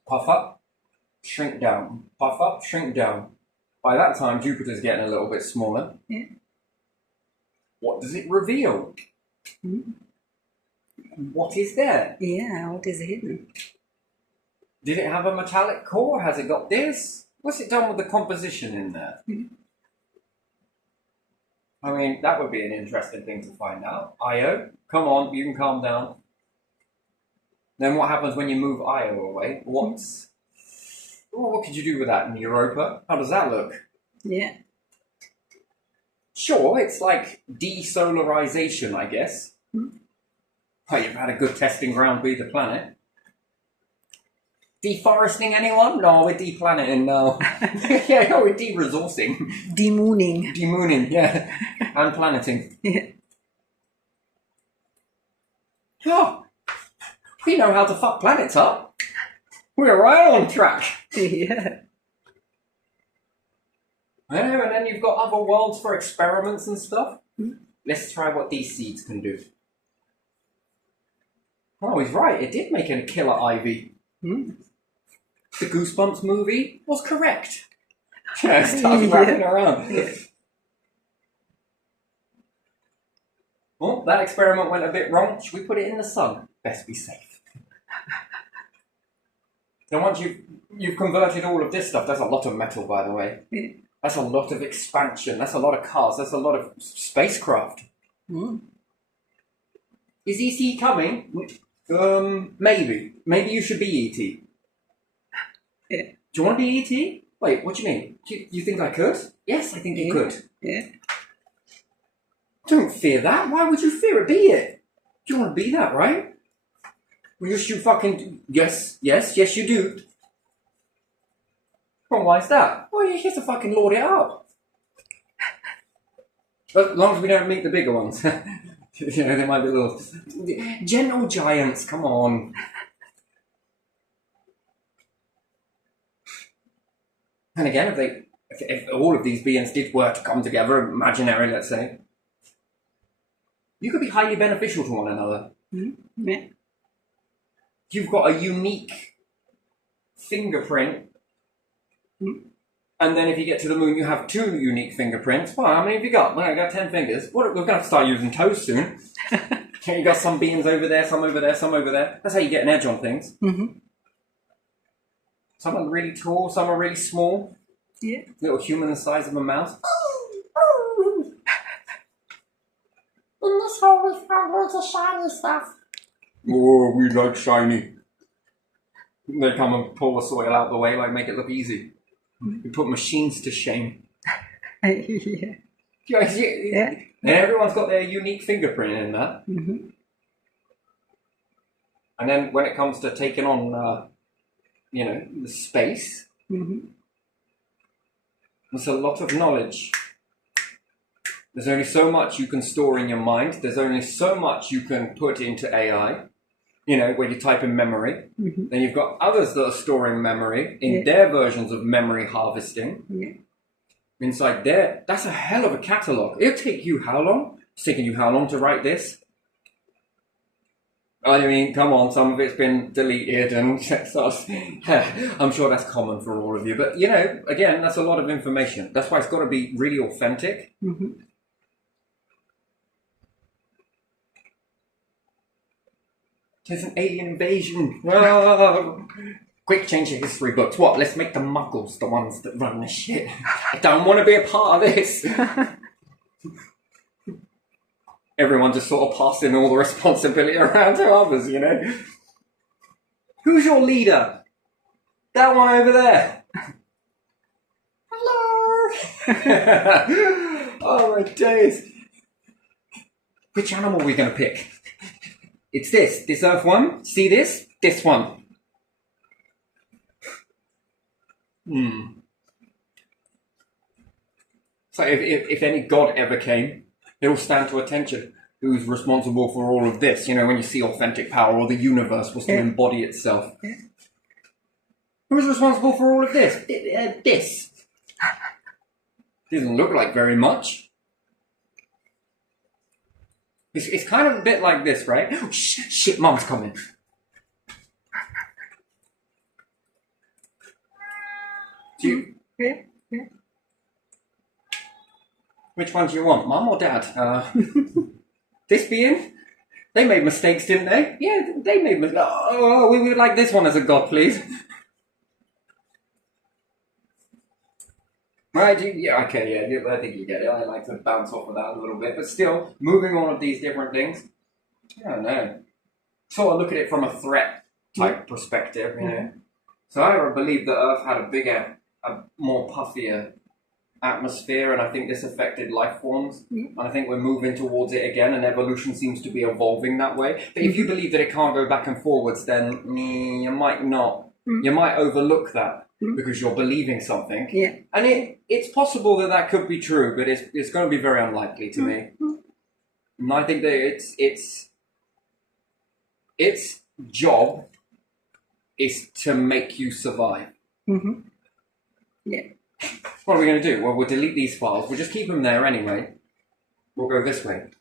Puff up, shrink down. Puff up, shrink down. By that time, Jupiter's getting a little bit smaller. Yeah. What does it reveal? What is there? Yeah, what is hidden? Did it have a metallic core? Has it got this? What's it done with the composition in there? I mean, that would be an interesting thing to find out. Io, come on, you can calm down. Then what happens when you move Io away? What could you do with that in Europa? How does that look? Yeah. Sure, it's like desolarization, I guess. Oh, you've had a good testing ground with the planet. Deforesting anyone? No, we're deplaneting now. Yeah, no, we're de-resourcing. Demooning. Demooning, yeah. And planeting. Yeah. Oh, we know how to fuck planets up. We're right on track. Yeah. Yeah, and then you've got other worlds for experiments and stuff. Let's try what these seeds can do. Oh, he's right. It did make a killer ivy. The Goosebumps movie was correct. Yeah, it starts wrapping around. Oh, that experiment went a bit wrong. Should we put it in the sun? Best be safe. And once you've converted all of this stuff, that's a lot of metal, by the way. That's a lot of expansion. That's a lot of cars. That's a lot of spacecraft. Is E.T. coming? Maybe. Maybe you should be E.T. Yeah. Do you want to be E.T.? Wait, what do you mean? You think I could? Yes, I think you could. Yeah. Don't fear that. Why would you fear it? Be it. Do you want to be that, right? Well, yes, you fucking... Yes, you do. Well, why is that? Well, you have to fucking lord it up. But as long as we don't meet the bigger ones. You know, they might be little... Gentle giants, come on. And again, if all of these beings were to come together, imaginary, let's say, you could be highly beneficial to one another. Yeah. You've got a unique fingerprint, and then if you get to the moon, you have 2 unique fingerprints. Well, how many have you got? Well, I got 10 fingers. We're going to have to start using toes soon. You got some beings over there, some over there, some over there. That's how you get an edge on things. Some are really tall, some are really small. Yeah. Little human the size of a mouse. In this hole we found loads of shiny stuff. Oh, we like shiny. They come and pull the soil out of the way, like make it look easy. We put machines to shame. Yeah. Yeah. And everyone's got their unique fingerprint in that. And then when it comes to taking on, the space, there's a lot of knowledge. There's only so much you can store in your mind. There's only so much you can put into AI. You know, when you type in memory. Then you've got others that are storing memory in their versions of memory harvesting. Inside there, that's a hell of a catalogue. It'll take you how long? It's taken you how long to write this? I mean, come on, some of it's been deleted and I'm sure that's common for all of you. But, you know, again, that's a lot of information. That's why it's got to be really authentic. There's an alien invasion. Oh. Quick, change your history books. What? Let's make the Muggles the ones that run the shit. I don't want to be a part of this. Everyone just sort of passing all the responsibility around to others, you know? Who's your leader? That one over there. Hello. Oh my days. Which animal are we going to pick? It's this Earth one. See this? This one. So if any god ever came, he'll stand to attention. Who's responsible for all of this? You know, when you see authentic power or the universe was to embody itself. Yeah. Who's responsible for all of this? This. Doesn't look like very much. It's kind of a bit like this, right? Oh, shit, Mum's coming. Do you... Yeah. Which one do you want, Mum or Dad? This being? They made mistakes, didn't they? Yeah, they made mistakes. Oh, we would like this one as a god, please. Right, yeah, okay, yeah, I think you get it. I like to bounce off of that a little bit. But still, moving on with these different things, I don't know. Sort of look at it from a threat type perspective, you know. So I believe that Earth had a bigger, a more puffier atmosphere, and I think this affected life forms. And I think we're moving towards it again, and evolution seems to be evolving that way. But if you believe that it can't go back and forwards, then you might not. You might overlook that because you're believing something. Yeah. And it's possible that that could be true, but it's going to be very unlikely to me. And I think that its job is to make you survive. Yeah. What are we going to do? Well, we'll delete these files. We'll just keep them there anyway. We'll go this way.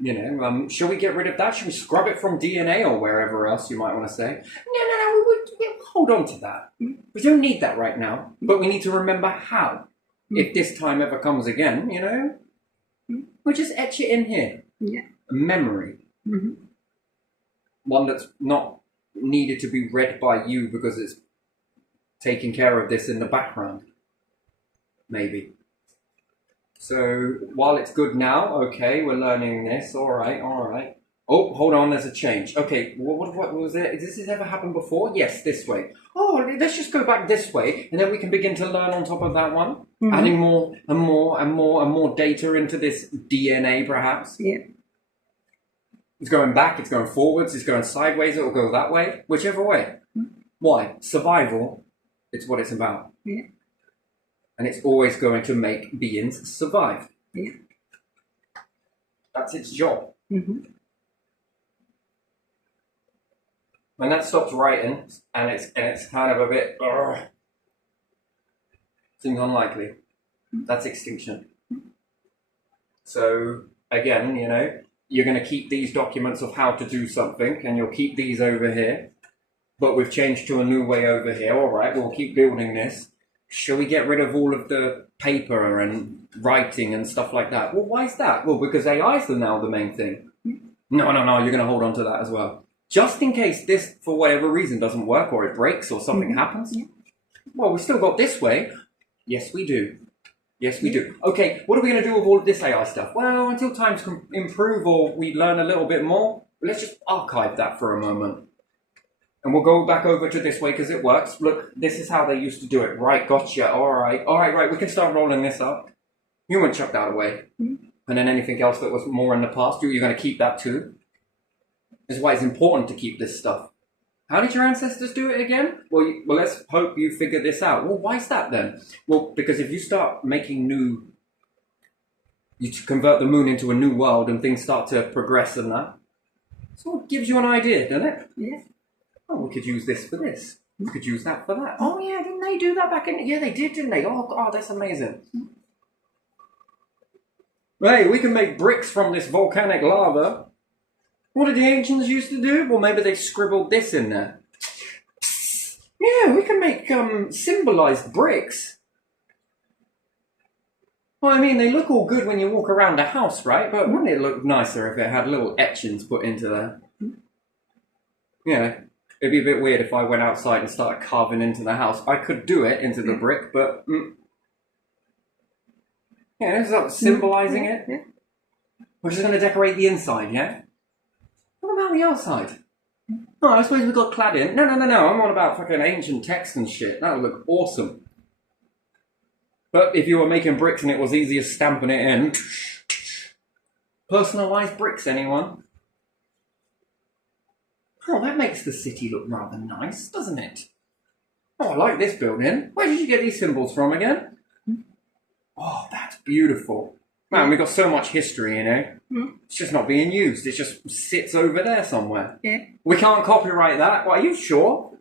You know, shall we get rid of that? Shall we scrub it from DNA or wherever else you might want to say? No, we'll hold on to that. We don't need that right now, but we need to remember how. If this time ever comes again, you know, we'll just etch it in here. Yeah. A memory. One that's not needed to be read by you because it's taking care of this in the background. Maybe. So, while it's good now, okay, we're learning this, alright. Oh, hold on, there's a change. Okay, what was it? Does this ever happen before? Yes, this way. Oh, let's just go back this way, and then we can begin to learn on top of that one, adding more and more data into this DNA, perhaps. Yeah. It's going back, it's going forwards, it's going sideways, it'll go that way, whichever way. Why? Survival, it's what it's about. Yeah. And it's always going to make beings survive. Yeah. That's its job. When that stops writing, and it's kind of a bit, seems unlikely. That's extinction. So again, you know, you're going to keep these documents of how to do something, and you'll keep these over here. But we've changed to a new way over here. All right, we'll keep building this. Shall we get rid of all of the paper and writing and stuff like that? Well, why is that? Well, because AI is now the main thing. No, you're going to hold on to that as well. Just in case this, for whatever reason, doesn't work or it breaks or something happens. Well, we've still got this way. Yes, we do. Yes, we do. Okay, what are we going to do with all of this AI stuff? Well, until times can improve or we learn a little bit more, let's just archive that for a moment. And we'll go back over to this way because it works. Look, this is how they used to do it. Right, gotcha. All right. We can start rolling this up. You wouldn't chuck that away. And then anything else that was more in the past, you're going to keep that too. This is why it's important to keep this stuff. How did your ancestors do it again? Well, let's hope you figure this out. Well, why is that then? Well, because if you start making you convert the moon into a new world and things start to progress and that, so it gives you an idea, doesn't it? Yeah. Oh, we could use this for this. We could use that for that. Oh, yeah, didn't they do that back in... Yeah, they did, didn't they? Oh, God, that's amazing. Hey, we can make bricks from this volcanic lava. What did the ancients used to do? Well, maybe they scribbled this in there. Yeah, we can make symbolized bricks. Well, I mean, they look all good when you walk around a house, right? But wouldn't it look nicer if it had little etchings put into there? Yeah, it'd be a bit weird if I went outside and started carving into the house. I could do it into the brick, but yeah, it's not symbolizing it. Yeah. We're just going to decorate the inside, yeah? What about the outside? Oh, I suppose we got cladding. No. I'm on about fucking ancient text and shit. That would look awesome. But if you were making bricks and it was easier stamping it in, personalized bricks, anyone? Oh, that makes the city look rather nice, doesn't it? Oh, I like this building. Where did you get these symbols from again? Oh, that's beautiful. Man, we've got so much history, you know. It's just not being used. It just sits over there somewhere. Yeah. We can't copyright that. Well, are you sure?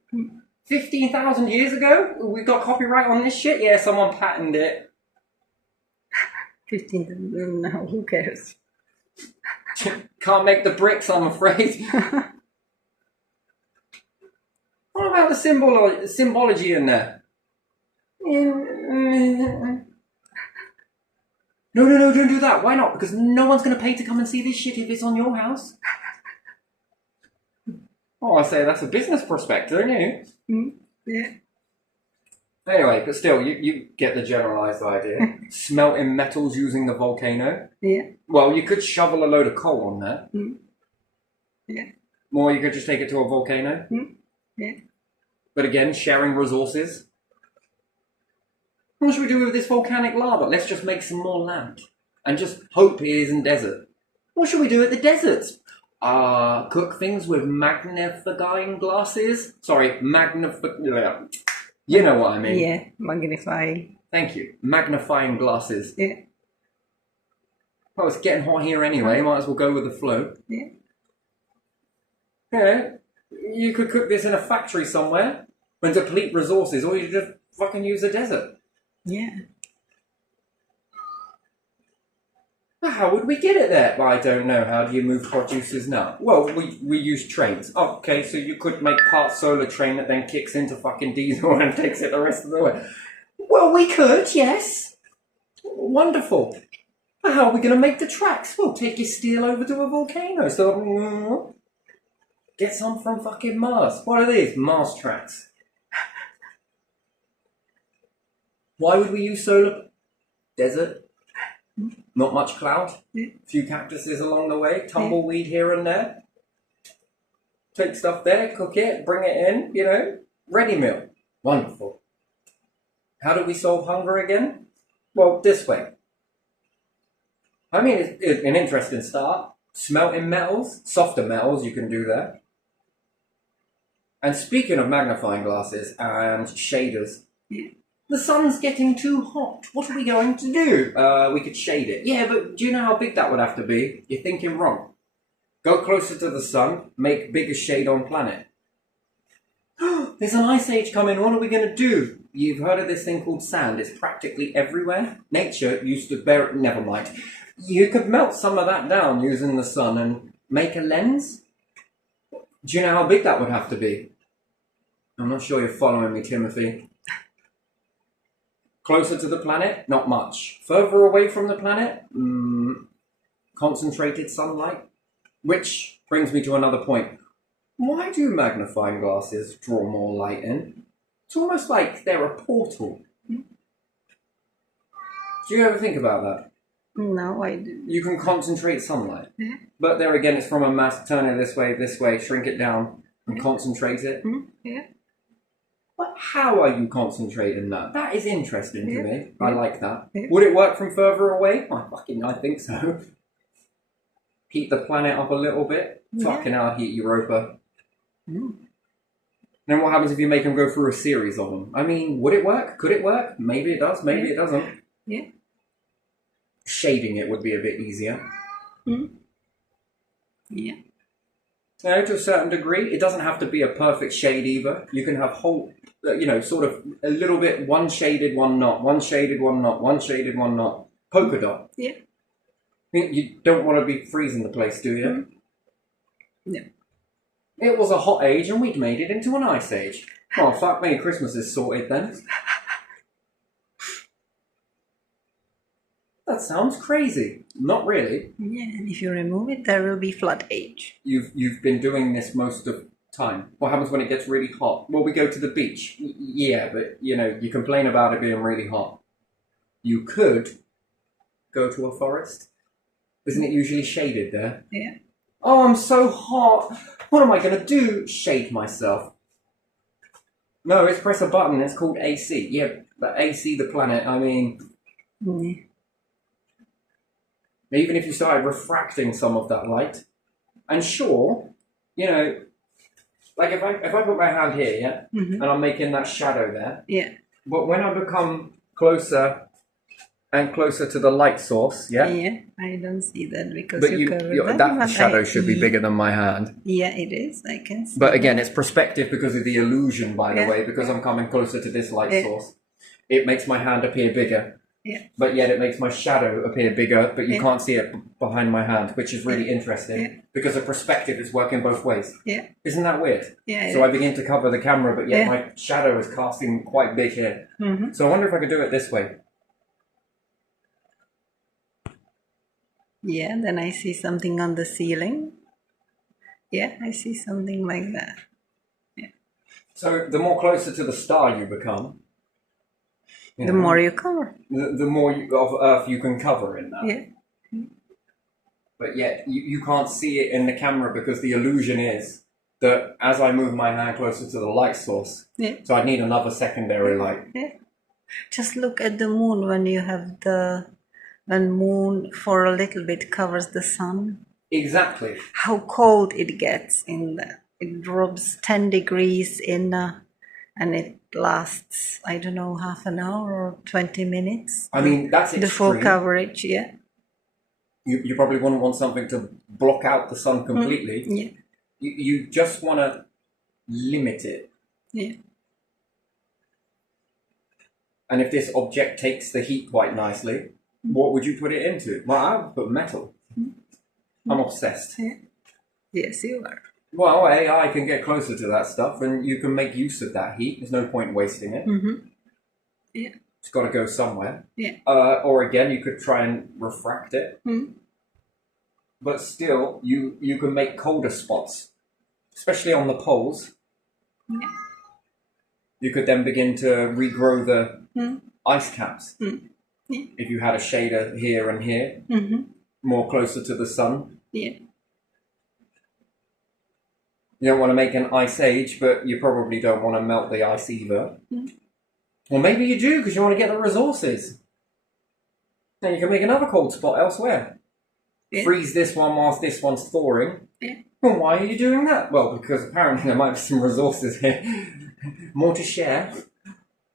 15,000 years ago? We got copyright on this shit? Yeah, someone patented it. 15, no, who cares? Can't make the bricks, I'm afraid. What about the symbology in there? No, don't do that. Why not? Because no one's going to pay to come and see this shit if it's on your house. Oh, I say that's a business prospect, don't you? Yeah. Anyway, but still, you get the generalised idea. Smelting metals using the volcano. Yeah. Well, you could shovel a load of coal on there. Yeah. Or you could just take it to a volcano. Yeah. But again, sharing resources. What should we do with this volcanic lava? Let's just make some more land. And just hope it isn't desert. What should we do at the deserts? Cook things with magnifying glasses? Sorry, you know what I mean. Yeah, magnify. Thank you. Magnifying glasses. Yeah. Well, it's getting hot here anyway. Might as well go with the flow. Yeah. Yeah. You could cook this in a factory somewhere and deplete resources, or you just fucking use the desert. Yeah. How would we get it there? Well, I don't know. How do you move producers now? Well, we use trains. Oh, okay, so you could make part solar train that then kicks into fucking diesel and takes it the rest of the way. Well, we could, yes. Wonderful. But how are we going to make the tracks? Well, take your steel over to a volcano. So, get some from fucking Mars. What are these? Mars tracks. Why would we use solar? Desert. Not much cloud. Few cactuses along the way. Tumbleweed here and there. Take stuff there, cook it, bring it in, you know. Ready meal. Wonderful. How do we solve hunger again? Well, this way. I mean, it's an interesting start. Smelting metals, softer metals you can do there. And speaking of magnifying glasses and shaders, the sun's getting too hot. What are we going to do? We could shade it. Yeah, but do you know how big that would have to be? You're thinking wrong. Go closer to the sun, make bigger shade on planet. There's an ice age coming. What are we going to do? You've heard of this thing called sand. It's practically everywhere. Nature used to bear it. Never mind. You could melt some of that down using the sun and make a lens. Do you know how big that would have to be? I'm not sure you're following me, Timothy. Closer to the planet? Not much. Further away from the planet? Concentrated sunlight? Which brings me to another point. Why do magnifying glasses draw more light in? It's almost like they're a portal. Do you ever think about that? No, I didn't. You can concentrate sunlight. But there again, it's from a mass, turn it this way, shrink it down, and concentrate it. Yeah. But how are you concentrating that? That is interesting to me. I like that. Yeah. Would it work from further away? I think so. Heat the planet up a little bit. Fucking hell, heat Europa. Then what happens if you make them go through a series of them? I mean, would it work? Could it work? Maybe it does, maybe it doesn't. Yeah. Shading it would be a bit easier. Yeah. To a certain degree. It doesn't have to be a perfect shade either. You can have whole, sort of a little bit, one shaded, one not, one shaded, one not, one shaded, one not. Polka dot. Yeah. You don't want to be freezing the place, do you? No. It was a hot age and we'd made it into an ice age. Oh, fuck me, Christmas is sorted then. That sounds crazy. Not really. Yeah, and if you remove it, there will be flood age. You've been doing this most of time? What happens when it gets really hot? Well, we go to the beach. Yeah, but you complain about it being really hot. You could go to a forest. Isn't it usually shaded there? Yeah. Oh, I'm so hot. What am I going to do? Shade myself. No, it's press a button. It's called AC. Yeah, but AC the planet, I mean... Yeah. Even if you started refracting some of that light, and sure, like if I put my hand here, yeah, Mm-hmm. and I'm making that shadow there, Yeah. but when I become closer and closer to the light source, yeah, Yeah. I don't see that because but you covered that. that but shadow I- should be bigger than my hand. Yeah, it is. I can see. But again, it's perspective because of the illusion, by the Yeah. way, because I'm coming closer to this light Yeah. source. It makes my hand appear bigger. Yeah. But yet it makes my shadow appear bigger, but you Yeah. can't see it behind my hand, which is really interesting Yeah. because the perspective is working both ways. Yeah. Isn't that weird? Yeah. So I begin to cover the camera, but yet Yeah. my shadow is casting quite big here. Mm-hmm. So I wonder if I could do it this way. Yeah. Then I see something on the ceiling. Yeah, I see something like that. So the more closer to the star you become, The more you cover. the more of Earth you can cover in that. Yeah. But yet you can't see it in the camera because the illusion is that as I move my hand closer to the light source, Yeah. so I need another secondary light. Yeah. Just look at the moon when you have when moon for a little bit covers the sun. Exactly. How cold it gets it drops 10 degrees and it lasts, I don't know, half an hour or 20 minutes. I mean, that's The full extreme. coverage, yeah. You probably wouldn't want something to block out the sun completely. Yeah. You just want to limit it. Yeah. And if this object takes the heat quite nicely, what would you put it into? Well, I would put metal. I'm obsessed. Yeah. Yes, you are. Well, AI can get closer to that stuff and you can make use of that heat. There's no point wasting it. Mm-hmm. Yeah. It's got to go somewhere. Yeah. Or again, you could try and refract it. Mm. But still, you can make colder spots, especially on the poles. Yeah. You could then begin to regrow the Mm. ice caps. Mm. Yeah. If you had a shader here and here, Mm-hmm. more closer to the sun. Yeah. You don't want to make an ice age, but you probably don't want to melt the ice either. Mm. Well, maybe you do because you want to get the resources. Then you can make another cold spot elsewhere. Yeah. Freeze this one whilst this one's thawing. Yeah. Well, why are you doing that? Well, because apparently there might be some resources here. More to share.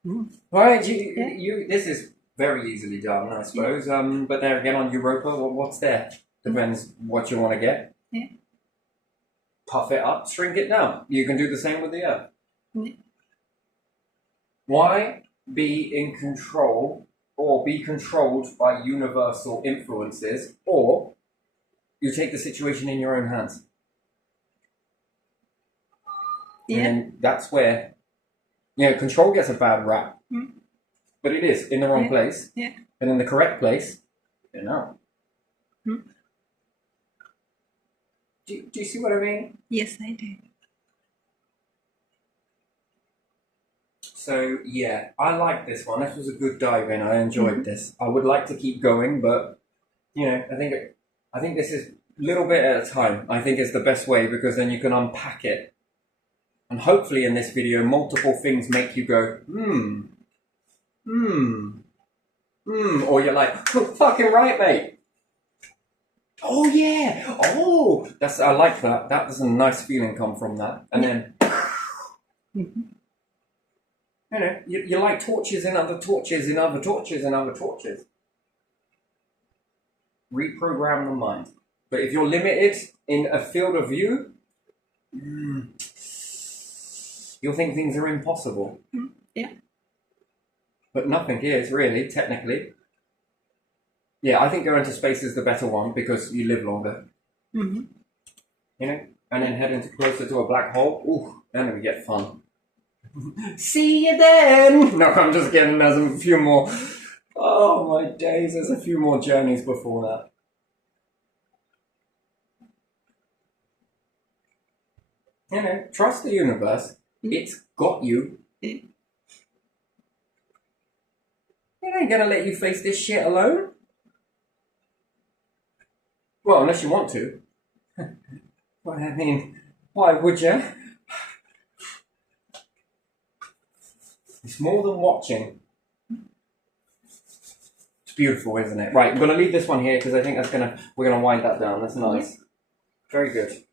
Mm. Right, Yeah. this is very easily done, I suppose. But there again on Europa, what's there? Depends what you want to get. Yeah. Puff it up, shrink it down. You can do the same with the Earth. Yeah. Why be in control or be controlled by universal influences, or you take the situation in your own hands? Yeah. And that's where, control gets a bad rap. Mm. But it is in the wrong Yeah. place. Yeah. And in the correct place, no. Mm. Do you see what I mean? Yes, I do. So, yeah, I like this one. This was a good dive in. I enjoyed this. I would like to keep going, but, I think this is a little bit at a time. I think it's the best way because then you can unpack it. And hopefully in this video, multiple things make you go, or you're like, oh, fucking right, mate. Oh, yeah. Oh, I like that. That was a nice feeling come from that. And then, you like torches in other torches in other torches in other torches. Reprogram the mind. But if you're limited in a field of view, you'll think things are impossible. Yeah. But nothing is, really, technically. Yeah, I think going to space is the better one because you live longer. Mm-hmm. And then heading closer to a black hole. Ooh, then we get fun. See you then! No, I'm just kidding. There's a few more. Oh, my days. There's a few more journeys before that. You know, trust the universe. It's got you. It ain't gonna let you face this shit alone. Well, unless you want to. Well, I mean, why would you? It's more than watching. It's beautiful, isn't it? Right, I'm gonna leave this one here because I think we're gonna wind that down. That's nice. Very good.